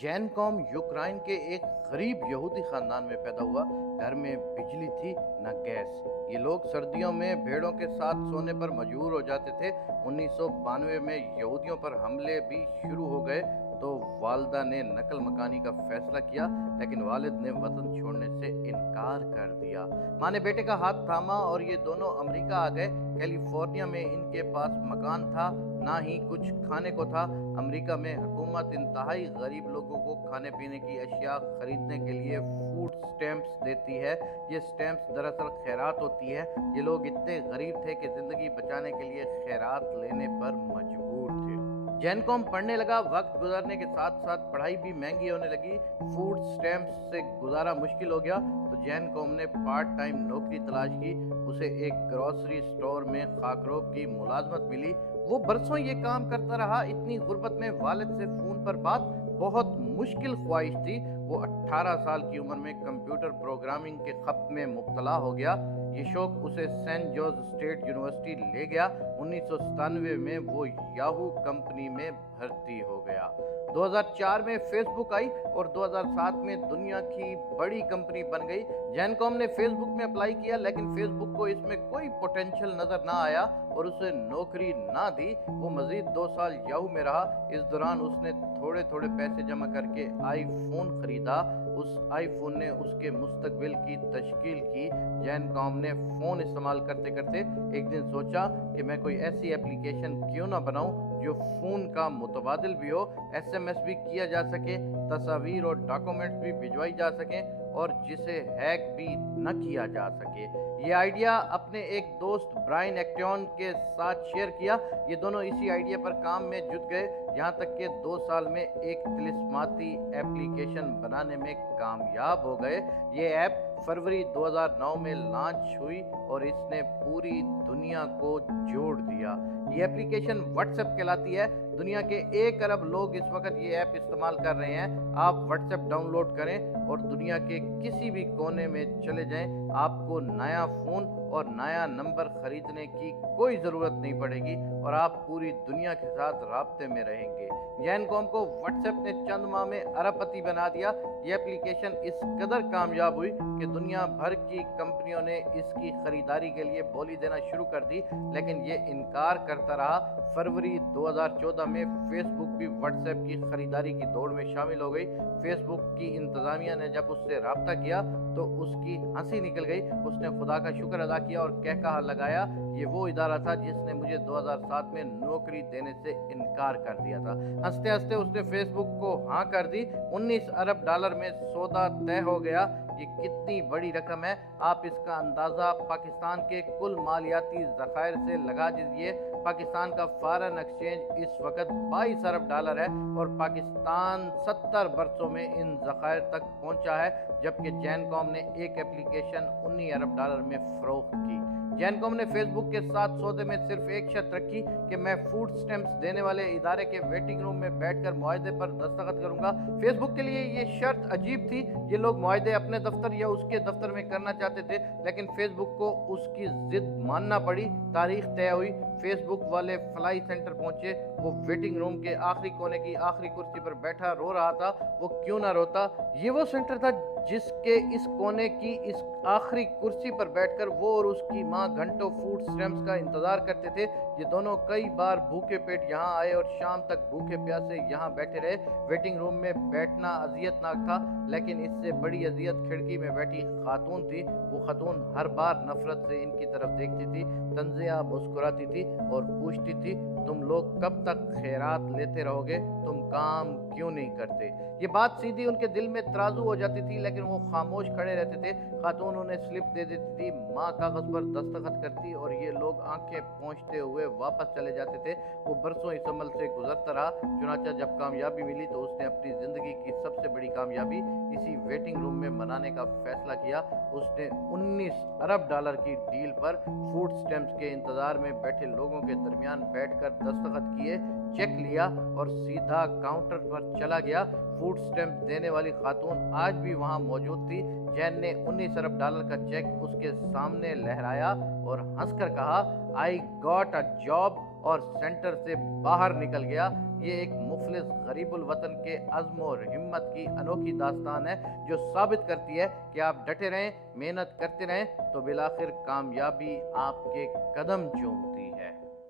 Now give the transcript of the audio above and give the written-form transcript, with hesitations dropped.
जैन कौम यूक्रेन के एक गरीब यहूदी खानदान में पैदा हुआ। घर में बिजली थी न गैस। ये लोग सर्दियों में भेड़ों के साथ सोने पर मजबूर हो जाते थे। 1992 में यहूदियों पर हमले भी शुरू हो गए तो वालदा ने नकल मकानी का फैसला किया, लेकिन वालिद ने वतन छोड़ने से इनकार कर दिया। माँ ने बेटे का हाथ थामा और ये दोनों अमेरिका आ गए। कैलिफोर्निया में इनके पास मकान था, ना ही कुछ खाने को था। अमेरिका में हुकूमत इंतहाई गरीब लोगों को खाने पीने की अशिया खरीदने के लिए फूड स्टैम्प्स देती है। ये स्टैम्प्स दरअसल खैरात होती है। ये लोग इतने गरीब थे कि ज़िंदगी बचाने के लिए खैरात लेने पर मजबूर थे। जैन कौम पढ़ने लगा। वक्त गुजरने के साथ साथ पढ़ाई भी महंगी होने लगी। फूड स्टैम्प्स से गुजारा मुश्किल हो गया तो जैन कौम ने पार्ट टाइम नौकरी तलाश की। उसे एक ग्रोसरी स्टोर में खाकरोब की मुलाजमत मिली। वो बरसों ये काम करता रहा। इतनी गुर्बत में वालिद से फ़ोन पर बात बहुत मुश्किल ख्वाहिश थी। वो 18 साल की उम्र में कंप्यूटर प्रोग्रामिंग के खत में मुब्तला हो गया। ये शौक उसे सेंट जॉर्ज स्टेट यूनिवर्सिटी ले गया। 1997 में वो याहू कंपनी में भर्ती हो गया। 2004 में फेसबुक आई और 2007 में दुनिया की बड़ी कंपनी बन गई। जैन कौम ने फेसबुक में अप्लाई किया, लेकिन फेसबुक को इसमें कोई पोटेंशियल नज़र ना आया और उसे नौकरी ना दी। वो मज़ीद 2 साल याहू में रहा। इस दौरान उसने थोड़े थोड़े पैसे जमा करके आईफोन खरीदा। उस आईफोन ने उसके मुस्तकबिल की तश्कील की। जैन कौम ने फ़ोन इस्तेमाल करते करते एक दिन सोचा कि मैं कोई ऐसी एप्लीकेशन क्यों ना बनाऊं जो फ़ोन का मुतबादिल भी हो, एसएमएस भी किया जा सके, तस्वीर और डॉक्यूमेंट्स भी भिजवाई जा सकें और जिसे हैक भी न किया जा सके। ये आइडिया अपने एक दोस्त ब्रायन एक्टियन के साथ शेयर किया। ये दोनों इसी आइडिया पर काम में जुट गए, यहाँ तक कि 2 साल में एक तिलिस्माती एप्लीकेशन बनाने में कामयाब हो गए। ये ऐप फरवरी 2009 में लॉन्च हुई और इसने पूरी दुनिया को जोड़ दिया। ये एप्लीकेशन व्हाट्सएप कहलाती है। दुनिया के 1 अरब लोग इस वक्त ये ऐप इस्तेमाल कर रहे हैं। आप व्हाट्सएप डाउनलोड करें और दुनिया के किसी भी कोने में चले जाएं। आपको नया फ़ोन और नया नंबर ख़रीदने की कोई ज़रूरत नहीं पड़ेगी और आप पूरी दुनिया के साथ राब्ते में रहेंगे। जैन कौम को व्हाट्सएप ने चंद माह में अरबपति बना दिया। ये एप्लीकेशन इस कदर कामयाब हुई कि दुनिया भर की कंपनियों ने इसकी ख़रीदारी के लिए बोली देना शुरू कर दी, लेकिन ये इनकार करता रहा। फरवरी 2014 में फेसबुक भी व्हाट्सएप की ख़रीदारी की दौड़ में शामिल हो गई। फेसबुक की इंतज़ामिया ने जब उससे रब्ता किया तो उसकी हंसी निकल गई। उसने खुदा का शुक्र अदा किया और कह कहा लगाया, ये वो इदारा था जिसने मुझे 2007 में नौकरी देने से इनकार कर दिया था। हंसते हंसते उसने फेसबुक को हाँ कर दी। 19 अरब डॉलर में सौदा तय हो गया। ये कितनी बड़ी रकम है, आप इसका अंदाज़ा पाकिस्तान के कुल मालियाती ज़खायर से लगा दीजिए। पाकिस्तान का फॉरेन एक्सचेंज इस वक्त 22 अरब डॉलर है और पाकिस्तान 70 बरसों में इन ज़खायर तक पहुंचा है, जबकि जैन कौम ने एक एप्लीकेशन 19 अरब डॉलर में फ़रोख्त की। जैन कौम ने फेसबुक के साथ सौदे में सिर्फ एक शर्त रखी कि मैं फूड स्टैम्प्स देने वाले इदारे के वेटिंग रूम में बैठकर मुआहदे पर दस्तखत करूंगा। फेसबुक के लिए ये शर्त अजीब थी। ये लोग मुआहदे अपने दफ्तर या उसके दफ्तर में करना चाहते थे, लेकिन फेसबुक को उसकी जिद मानना पड़ी। तारीख तय हुई। फेसबुक वाले फ्लाई सेंटर पहुंचे। वो वेटिंग रूम के आखिरी कोने की आखिरी कुर्सी पर बैठा रो रहा था। वो क्यों ना रोता, ये वो सेंटर था जिसके इस कोने की इस आखिरी कुर्सी पर बैठकर वो और उसकी माँ घंटों फूड स्टैम्प्स का इंतजार करते थे। ये दोनों कई बार भूखे पेट यहाँ आए और शाम तक भूखे प्यासे यहाँ बैठे रहे। वेटिंग रूम में बैठना अजियतनाक था, लेकिन इससे बड़ी अजियत खिड़की में बैठी खातून थी। वो खातून हर बार नफरत से इनकी तरफ देखती थी, तंजिया मुस्कुराती थी और पूछती थी, तुम लोग कब तक खैरात लेते रहोगे, तुम काम क्यों नहीं करते। ये बात सीधी उनके दिल में तराजू हो जाती थी, लेकिन वो खामोश खड़े रहते थे। खातून उन्हें स्लिप दे देती थी, माँ कागज़ पर दस्तखत करती और ये लोग आंखें पोंछते हुए वापस चले जाते थे। वो बरसों इस अमल से गुजरता रहा। चुनाचा जब कामयाबी मिली तो उसने अपनी ज़िंदगी की सबसे बड़ी कामयाबी इसी वेटिंग रूम में मनाने का फैसला किया। उसने 19 अरब डॉलर की डील पर फूड स्टैम्प्स के इंतज़ार में बैठे लोगों के दरमियान बैठकर दस्तखत किए, चेक लिया और सीधा काउंटर पर चला गया। फूड स्टैम्प देने वाली खातून आज भी वहां मौजूद थी। जैन ने 19 अरब डॉलर का चेक उसके सामने लहराया और हंसकर कहा, आई गॉट अ जॉब, और सेंटर से बाहर निकल गया। ये एक मुफ्लिस مخلص غریب الوطن کے عزم اور ہمت کی انوکھی داستان ہے، جو ثابت کرتی ہے کہ آپ ڈٹے رہیں، محنت کرتے رہیں تو بالآخر کامیابی آپ کے قدم چومتی ہے۔